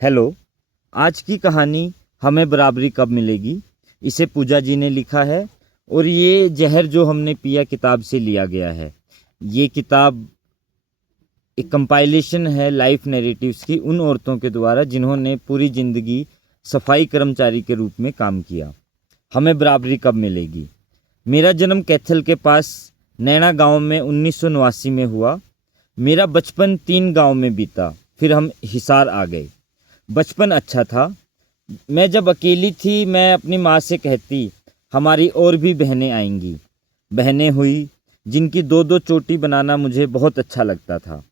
Hello. आज की कहानी हमें बराबरी कब मिलेगी, इसे पूजा जी ने लिखा है और ये जहर जो हमने पिया किताब से लिया गया है। ये किताब एक कंपाइलेशन है लाइफ नैरेटिव्स की उन औरतों के द्वारा जिन्होंने पूरी ज़िंदगी सफाई कर्मचारी के रूप में काम किया। हमें बराबरी कब मिलेगी। मेरा जन्म कैथल के पास नैना गांव में 1989 में हुआ। मेरा बचपन 3 गांव में बीता, फिर हम हिसार आ गए। बचपन अच्छा था। मैं जब अकेली थी मैं अपनी माँ से कहती हमारी और भी बहनें आएंगी। बहनें हुई जिनकी 2-2 चोटी बनाना मुझे बहुत अच्छा लगता था।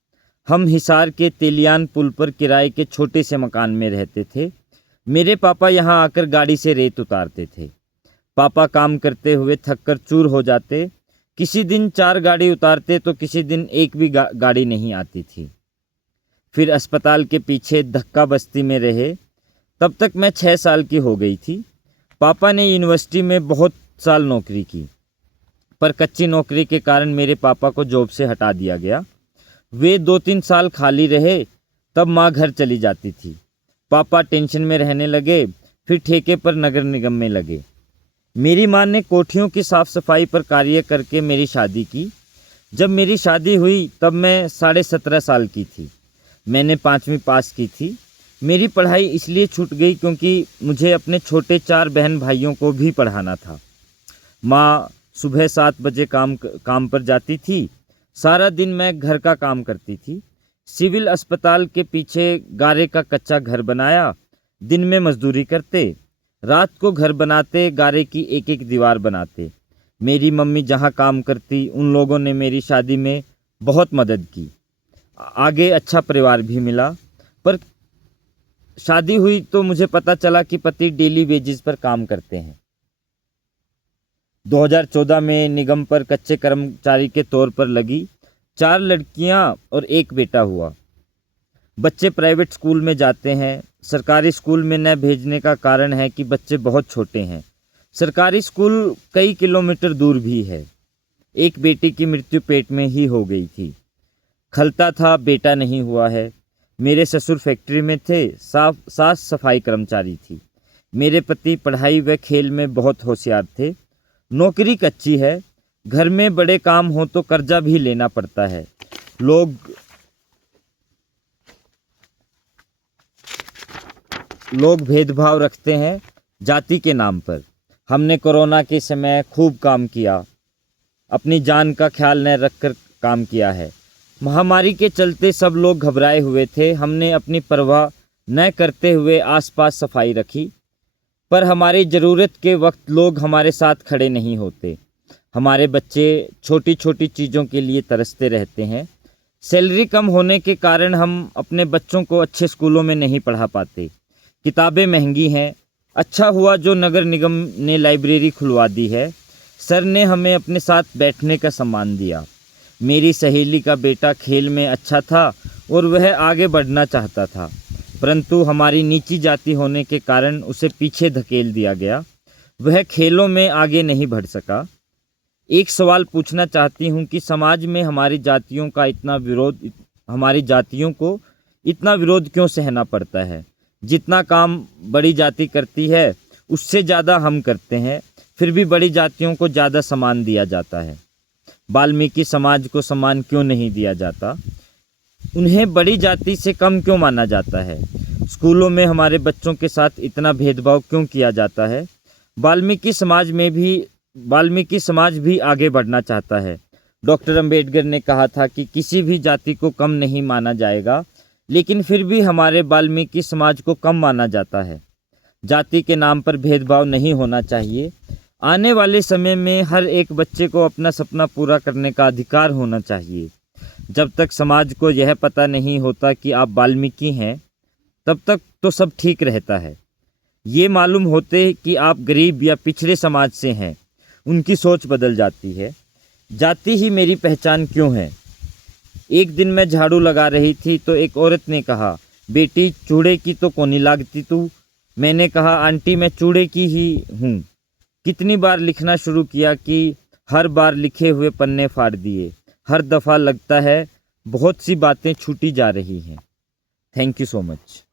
हम हिसार के तेलियान पुल पर किराए के छोटे से मकान में रहते थे। मेरे पापा यहाँ आकर गाड़ी से रेत उतारते थे। पापा काम करते हुए थककर चूर हो जाते। किसी दिन 4 गाड़ी उतारते तो किसी दिन एक भी गाड़ी नहीं आती थी। फिर अस्पताल के पीछे धक्का बस्ती में रहे। तब तक मैं 6 साल की हो गई थी। पापा ने यूनिवर्सिटी में बहुत साल नौकरी की, पर कच्ची नौकरी के कारण मेरे पापा को जॉब से हटा दिया गया। वे 2-3 साल खाली रहे, तब माँ घर चली जाती थी। पापा टेंशन में रहने लगे, फिर ठेके पर नगर निगम में लगे। मेरी माँ ने कोठियों की साफ सफाई पर कार्य करके मेरी शादी की। जब मेरी शादी हुई तब मैं 17.5 साल की थी। मैंने 5वीं पास की थी। मेरी पढ़ाई इसलिए छूट गई क्योंकि मुझे अपने छोटे 4 बहन भाइयों को भी पढ़ाना था। माँ सुबह 7 बजे काम पर जाती थी। सारा दिन मैं घर का काम करती थी। सिविल अस्पताल के पीछे गारे का कच्चा घर बनाया। दिन में मजदूरी करते, रात को घर बनाते, गारे की एक एक दीवार बनाते। मेरी मम्मी जहाँ काम करती उन लोगों ने मेरी शादी में बहुत मदद की। आगे अच्छा परिवार भी मिला, पर शादी हुई तो मुझे पता चला कि पति डेली वेजेस पर काम करते हैं। 2014 में निगम पर कच्चे कर्मचारी के तौर पर लगी। 4 लड़कियां और 1 बेटा हुआ। बच्चे प्राइवेट स्कूल में जाते हैं। सरकारी स्कूल में न भेजने का कारण है कि बच्चे बहुत छोटे हैं। सरकारी स्कूल कई किलोमीटर दूर भी है। एक बेटी की मृत्यु पेट में ही हो गई थी। खलता था, बेटा नहीं हुआ है। मेरे ससुर फैक्ट्री में थे, सास सफाई कर्मचारी थी। मेरे पति पढ़ाई व खेल में बहुत होशियार थे। नौकरी कच्ची है। घर में बड़े काम हो तो कर्जा भी लेना पड़ता है। लोग भेदभाव रखते हैं जाति के नाम पर। हमने कोरोना के समय खूब काम किया, अपनी जान का ख्याल न रखकर काम किया है। महामारी के चलते सब लोग घबराए हुए थे। हमने अपनी परवाह न करते हुए आसपास सफाई रखी, पर हमारी ज़रूरत के वक्त लोग हमारे साथ खड़े नहीं होते। हमारे बच्चे छोटी छोटी चीज़ों के लिए तरसते रहते हैं। सैलरी कम होने के कारण हम अपने बच्चों को अच्छे स्कूलों में नहीं पढ़ा पाते। किताबें महंगी हैं। अच्छा हुआ जो नगर निगम ने लाइब्रेरी खुलवा दी है। सर ने हमें अपने साथ बैठने का सम्मान दिया। मेरी सहेली का बेटा खेल में अच्छा था और वह आगे बढ़ना चाहता था, परंतु हमारी नीची जाति होने के कारण उसे पीछे धकेल दिया गया। वह खेलों में आगे नहीं बढ़ सका। एक सवाल पूछना चाहती हूँ कि समाज में हमारी जातियों को इतना विरोध क्यों सहना पड़ता है। जितना काम बड़ी जाति करती है उससे ज़्यादा हम करते हैं, फिर भी बड़ी जातियों को ज़्यादा सम्मान दिया जाता है। वाल्मीकि समाज को सम्मान क्यों नहीं दिया जाता। उन्हें बड़ी जाति से कम क्यों माना जाता है। स्कूलों में हमारे बच्चों के साथ इतना भेदभाव क्यों किया जाता है। वाल्मीकि समाज भी आगे बढ़ना चाहता है। डॉक्टर अंबेडकर ने कहा था कि किसी भी जाति को कम नहीं माना जाएगा, लेकिन फिर भी हमारे वाल्मीकि समाज को कम माना जाता है। जाति के नाम पर भेदभाव नहीं होना चाहिए। आने वाले समय में हर एक बच्चे को अपना सपना पूरा करने का अधिकार होना चाहिए। जब तक समाज को यह पता नहीं होता कि आप वाल्मीकि हैं, तब तक तो सब ठीक रहता है। ये मालूम होते कि आप गरीब या पिछड़े समाज से हैं, उनकी सोच बदल जाती है। जाति ही मेरी पहचान क्यों है। एक दिन मैं झाड़ू लगा रही थी तो एक औरत ने कहा, बेटी चूड़े की तो कोनी लागती तू। मैंने कहा, आंटी मैं चूड़े की ही हूँ। कितनी बार लिखना शुरू किया कि हर बार लिखे हुए पन्ने फाड़ दिए। हर दफ़ा लगता है बहुत सी बातें छूटी जा रही हैं। Thank you so much.